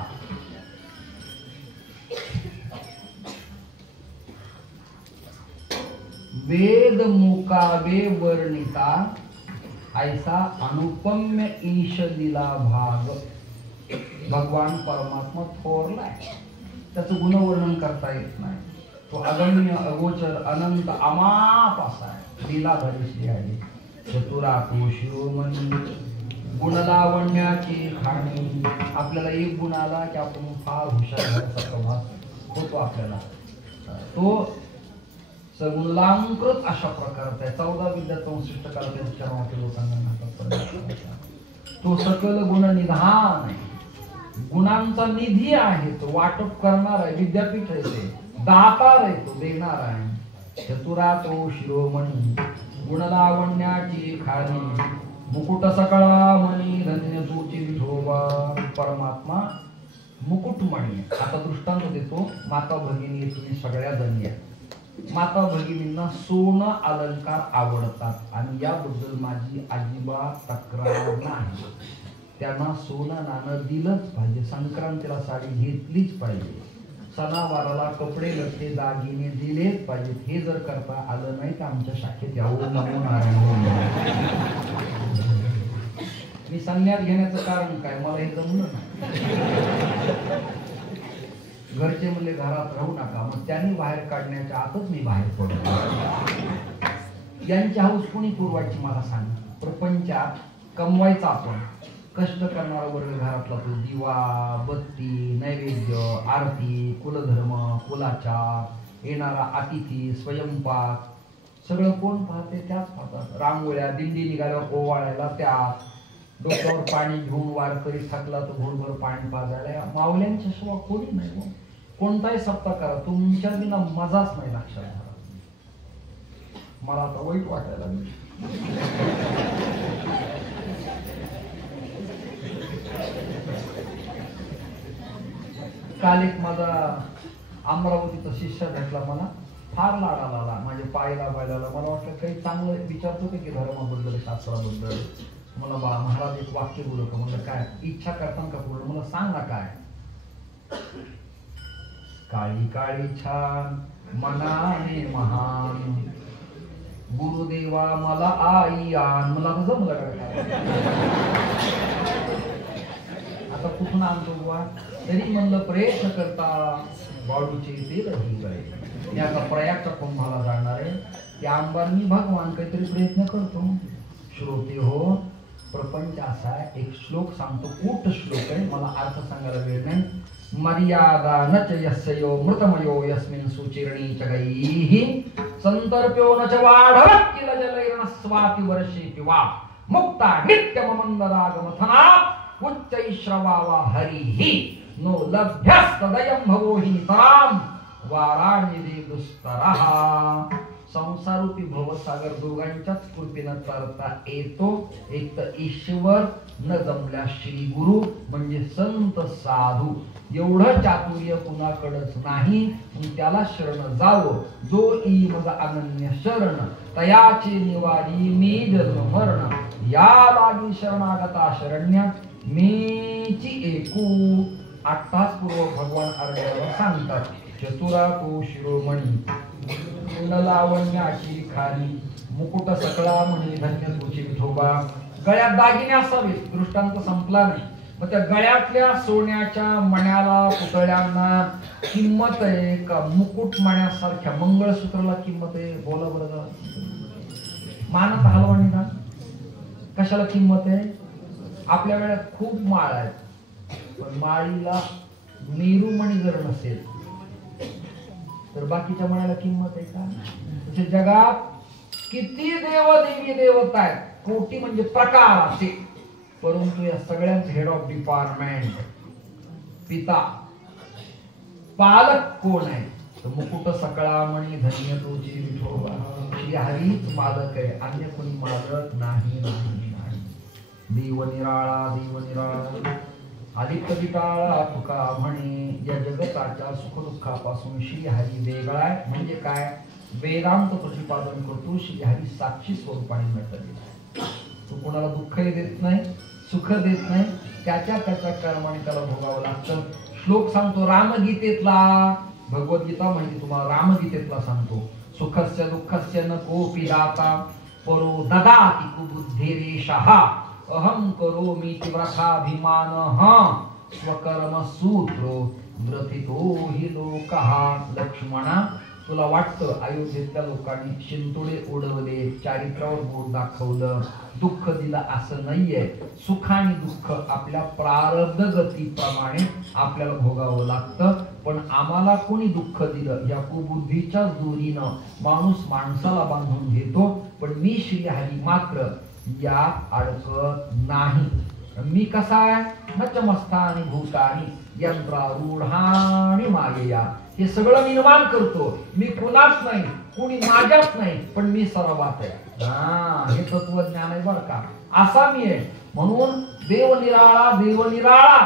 वेद मुकावे वर्णिता ऐसा अनुपम्य ईश दिला भाग. भगवान परमात्मा थोरलाय, त्याचं गुणवर्णन करता येत नाही. तो अगम्य, अगोचर, अनंत, अमाप असा आहे. लीलाधारी श्री आहे. चतुरातो शिरोमणी गुणलावण्याची खाणी. आपल्याला एक गुण आला की आपण फार हुशार झाल्यासारखा भास होतो आपल्याला. तो सगुणालंकृत अशा प्रकारचा आहे. 14 विद्याचा 64 कालावधी लोकांना तो सकल गुण निधान आहे. गुणांचा निधी आहे. तो वाटप करणार आहे. विद्यापीठ आहे. ते दातार आहे. तो देणार आहे. चतुरातो शिरोमणी गुणलावण्याची खाणी मुकुट सकळा मणी धन्य तुची विठोबा. परमात्मा मुकुटमणी. आता दृष्टांत देतो. माता भगिनी तुम्ही सगळ्या जणी आहेत. माता भगिनींना सोनं अलंकार आवडतात आणि याबद्दल माझी अजिबात तक्रार नाही. त्यांना सोनं नाणं दिलंच पाहिजे. संक्रांतीला साडी घेतलीच पाहिजे. सणावाराला कपडे लत्ते दागिने दिलेच पाहिजेत. हे जर करता आलं नाही तर आमच्या शाखेत यावं नमो नारायण. मी संन्यास घेण्याचं कारण काय, मला हे जमलं नाही. घरचे म्हणले घरात राहू नका. मग त्यांनी बाहेर काढण्याच्या आतच मी बाहेर पडलो. यांची हाऊस कोणी पुरवायची मला सांग. प्रपंचात कमवायचा आपण. कष्ट करणारा वर्ग घरातला तो दिवा बत्ती नैवेद्य आरती कुलधर्म कुलाचार येणारा अतिथी स्वयंपाक सगळं कोण पाहते? त्याच पाहतात. रांगोळ्या दिंडी निघाल्यावर ओवाळायला त्यात. डोक्यावर पाणी घेऊन वारकरी थकला तर घोडभर पाणी पाजायला माऊल्यांच्या शिवाय कोणी नाही. कोणताही सप्ताह करा तुमच्या बिना मजाच नाही लक्षात घ्या. मला आता वाईट वाटायला लागलं. काल एक माझा अमरावतीचा शिष्य भेटला. मला फार लाडाला आला. माझ्या पायला बायला मला वाटलं काही चांगलं विचारतो की धर्माबद्दल शास्त्राबद्दल. मला महाराज एक वाक्य बोलू का. म्हणलं काय इच्छा करताना का बोललो. मला सांग ना काय. काळी काळी छान मनाने महान गुरुदेवा मला आई आण. मला तर जमलं काय. आता कुठून आणतो बुवा. तरी म्हणलं प्रयत्न करता बाळूचे ते रही गळे. या प्रयागच्या कुंभाला जाणार आहे. त्या अंबानी भगवान काहीतरी प्रयत्न करतो. श्रोते हो प्रपंच असा आहे. एक श्लोक सांगतो. कूट श्लोक आहे. मला अर्थ सांगायला वेळ नाही. मर्यादा नच यस्यो मृतमयो यस्मिन् सुचिरणी च गैः संतर्प्यो न च वाढवत् किल जलैर्न स्वाति वर्षे पिवा मुक्ता नित्यममन्दरागमथना उच्चैश्रवावा हरिः नो लभ्यस्तदयं भवो हि नितरां वाराणिदे दुस्तरः. संसारूपी भवसागर दोघांच्याच कृपेनं तरता येतो. एक तर ईश्वर न जमल्या श्री गुरु म्हणजे संत साधू. एवढं चातुर्य कुणाकडच नाही. त्याला शरण जावं. जो ई मग अनन्य शरण तयाचे निवारी मी जन्म मरण. या लागी शरणागता शरण्य मीची एकू. 8 तास पूर्व भगवान अर्जुनाला सांगतात. चतुरातो शिरोमणी गुणलावण्याची खाणी मुकुट सकळा मणी धन्य तुची विठोबा. गळ्यात दागिने असावेत. दृष्टांत संपला नाही. मग त्या गळ्यातल्या सोन्याच्या मण्याला पुतळ्यांना किंमत आहे का मुकुट मण्यासारख्या मंगळसूत्राला किंमत आहे? बोला बरं जरा. मानत हलवा निघा. कशाला किंमत आहे? आपल्या वेळात खूप माळ आहेत. पण माळीला मेरुमणी जर नसेल तर बाकीच्या मण्याला किंमत आहे का? जगात किती देव देवी देवता आहेत. कोटी म्हणजे प्रकार असे. परंतु या सगळ्यांचे हेड ऑफ डिपार्टमेंट पिता पालक कोण आहे? तर मुकुट सकळा मणी धन्य तुझी विठोबा. श्री हरीच मालक आहे. अन्य कोणी मालक नाही. देव निराळा देव निराळा आदित्य विटाळा तुका म्हणे. या जगताच्या सुखदुःखापासून श्री हरी वेगळा आहे. म्हणजे काय? वेदांत प्रतिपादन करतो. श्री हरी साक्षी स्वरूपाने नटलेला. तो कोणाला दुःखही देत नाही सुख देत नाही. त्याच्या कर्माने त्याला भोगावं लागतं. श्लोक सांगतो रामगीतेतला. भगवद्गीता माहिती तुम्हाला. रामगीतेतला सांगतो. सुखस्य दुःखस्य न कोपी दाता परो ददाति कुबुद्धिरेषः अहं करोमि व्रथाभिमानः स्वकर्म सूत्रो व्रथितो हि लोकः. लक्ष्मणा तुला वाटतं अयोध्येतल्या लोकांनी शिंतोडे उडवले, चारित्र्यावर बोट दाखवलं, दुःख दिलं, असं नाहीये. सुख आणि दुःख आपल्या प्रारब्ध गतीप्रमाणे आपल्याला भोगावं लागतं. पण आम्हाला कोणी दुःख दिलं या कुबुद्धीच्या जोरीनं माणूस माणसाला बांधून घेतो. पण मी श्रीहरी मात्र या अडकत नाही. मी कसा आहे? नचमस्तानी भूतानी यंत्रारूढानी मायया. हे सगळं मी निर्माण करतो. मी कुणाच नाही, कुणी माझ्याच नाही, पण मी सर्वात आहे. हे तत्वज्ञान आहे बरं का. असा मी आहे. म्हणून देव निराळा, देव निराळा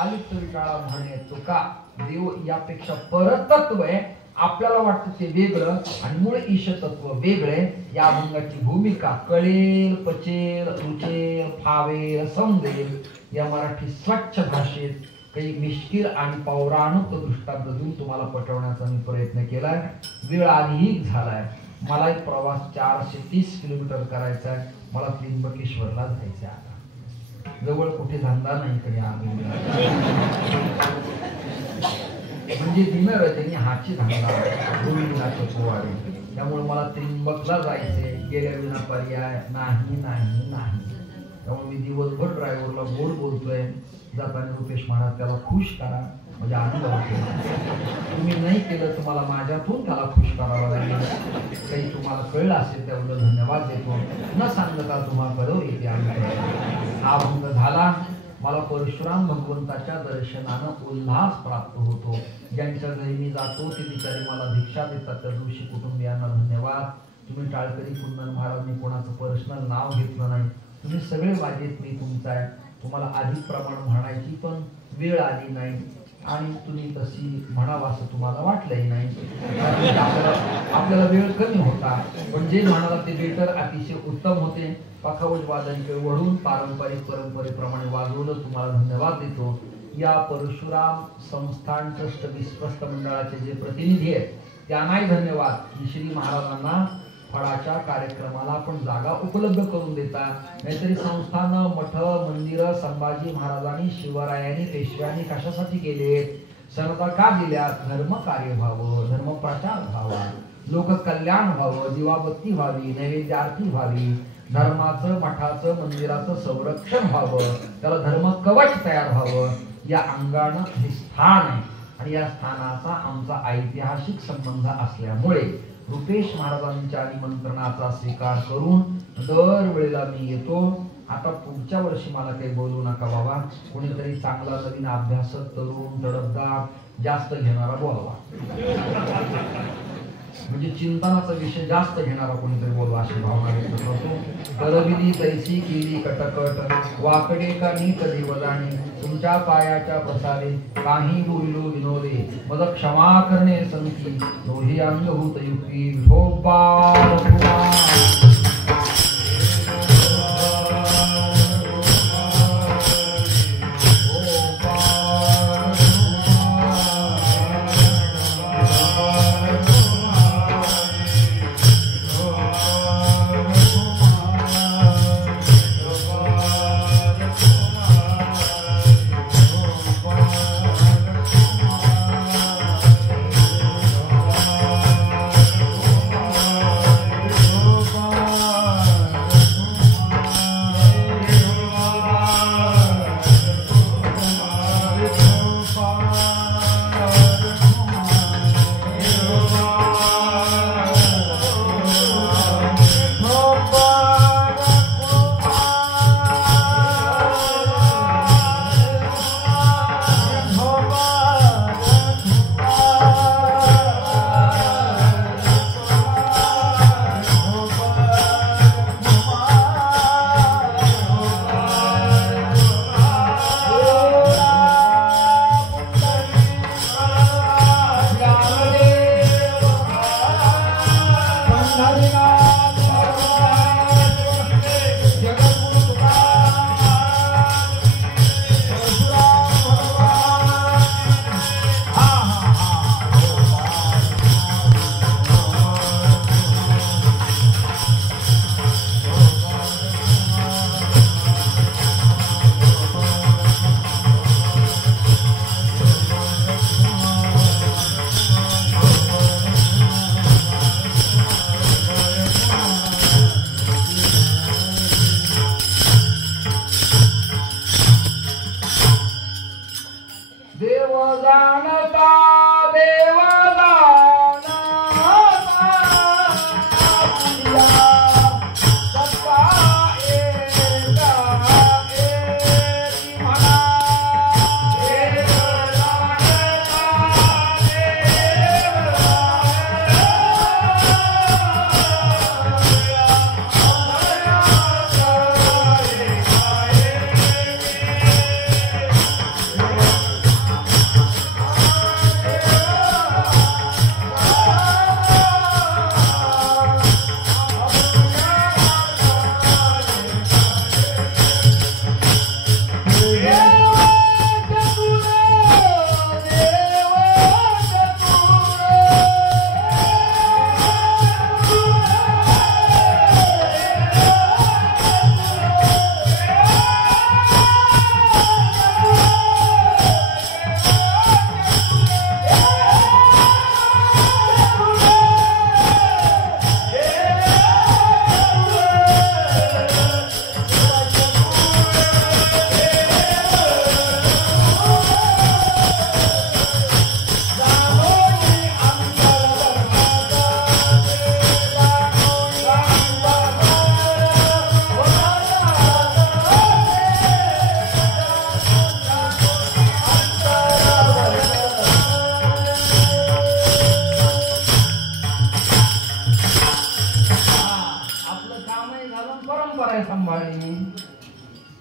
अलिप्त विटाळा म्हणे तुका. देव यापेक्षा परतत्व आहे. आपल्याला वाटतं ते वेगळं आणि मूळ ईश तत्व वेगळे. या अभंगाची भूमिका कळेल, पचेल, रुचेल, फावेल, समजेल या मराठी स्वच्छ भाषेत काही मिश्किल आणि पौराणिक दृष्टांत देऊन तुम्हाला पटवण्याचा मी प्रयत्न केलाय. वेळ अधिक झालाय. मला एक प्रवास 430 किलोमीटर करायचा आहे. मला त्र्यंबकेश्वरला जायचं आहे. आता जवळ कुठे धंदा नाही इकडे म्हणजे दिनरजनी हाची धंदा गोविंदाचे पोवाडे. त्यामुळे मला त्र्यंबकला जायचे. गेल्या विना पर्याय नाही नाही नाही. त्यामुळे मी दिवसभर ड्रायव्हरला गोड बोलतोय. जाताना रुपेश महाराज त्याला खुश करा म्हणजे अनुभव तुम्ही नाही केलं तुम्हाला माझ्यातून त्याला खुश करावं लागेल. काही तुम्हाला कळलं असेल त्याबद्दल धन्यवाद देतो. न सांगता तुम्हाला येते हा भंग झाला. मला परशुराम भगवंताच्या दर्शनानं उल्हास प्राप्त होतो. ज्यांच्या घरी मी जातो ते बिचारे मला भिक्षा देतात. त्या दिवशी कुटुंबियांना धन्यवाद. तुम्ही टाळकरी कुंदन महाराज, मी कोणाचं पर्सनल नाव घेतलं नाही. तुम्ही सगळे माझेत, मी तुमचा आहे. तुम्हाला अधिक प्रमाण म्हणायची पण वेळ आली नाही आणि तुम्ही तशी म्हणावं असं तुम्हाला वाटलंही नाही. आपल्याला वेळ कमी होता. पण जे म्हणाला ते बेटर अतिशय उत्तम होते. पाखावज वादनकडे वळून पारंपरिक परंपरेप्रमाणे वाजवलं. तुम्हाला धन्यवाद देतो. या परशुराम संस्थान ट्रस्ट विश्वस्त मंडळाचे जे प्रतिनिधी आहेत त्यांनाही धन्यवाद की श्री महाराजांना फळाच्या कार्यक्रमाला आपण जागा उपलब्ध करून देतात. नाहीतरी संस्थानं, मठ, मंदिरं संभाजी महाराजांनी, शिवरायांनी, पेशव्यांनी कशासाठी केले? सनदा का दिल्या? धर्म कार्य व्हावं, धर्म प्रचार व्हावा, लोक कल्याण व्हावं, दिवाबत्ती व्हावी, नैवेद्यार्थी व्हावी, धर्माचं, मठाचं, मंदिराचं संरक्षण व्हावं, त्याला धर्म कवच तयार व्हावं. या अंगानं हे स्थान आहे आणि या स्थानाचा आमचा ऐतिहासिक संबंध असल्यामुळे रुपेश महाराजांच्या निमंत्रणाचा स्वीकार करून दरवेळेला मी येतो. आता पुढच्या वर्षी मला काही बोलू नका बाबा. कोणीतरी चांगला नवीन अभ्यासक, तरुण, तडफदार, जास्त घेणारा बोलवा. म्हणजे चिंतनाचा विषय जास्त घेणारा कोणीतरी बोलवा अशी भावना व्यक्त करतो. करविली तैसी केली कटकट, वाकडे का नीट देवजाणे, तुमच्या पायाच्या प्रसारे काही बोललो विनोदे, मद क्षमा करणे संती, दोही अंगभूत युक्ती विठोबा. जाणता देव जाणता तुझ्या सत्ता एका एकी म्हणा देव जाणता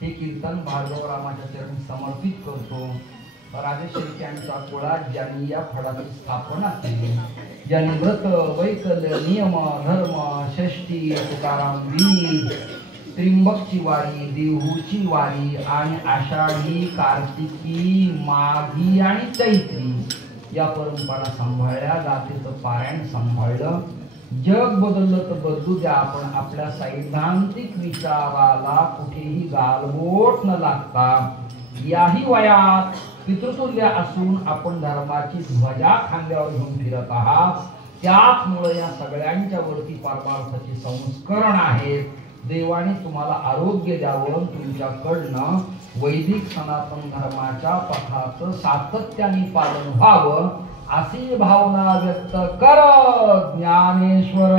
हे कीर्तन भार्गव रामाच्या चरणी समर्पित करतो. राजेश्वरी यांचा कुळा ज्यांनी या फडाची स्थापना केली, ज्यांनी व्रत वैकल्य नियम धर्म षष्टी तुकाराम बीज त्रिंबकची वारी देहूची वारी आणि आषाढी कार्तिकी माघी आणि चैत्री या परंपरा सांभाळल्या, गातेचं पारायण सांभाळलं. जग बदललं तर बदलू द्या, आपण आपल्या सैद्धांतिक विचाराला कुठेही गालबोट न लागता याही वयात पितृतुल्य असून आपण धर्माची ध्वजा खांद्यावर घेऊन फिरत आहात. त्याचमुळे या सगळ्यांच्या वरती परमार्थाचे संस्करण आहेत. देवाने तुम्हाला आरोग्य द्यावं, तुमच्याकडनं वैदिक सनातन धर्माच्या पथाचं सातत्याने पालन व्हावं अशी भावना व्यक्त कर ज्ञानेश्वर.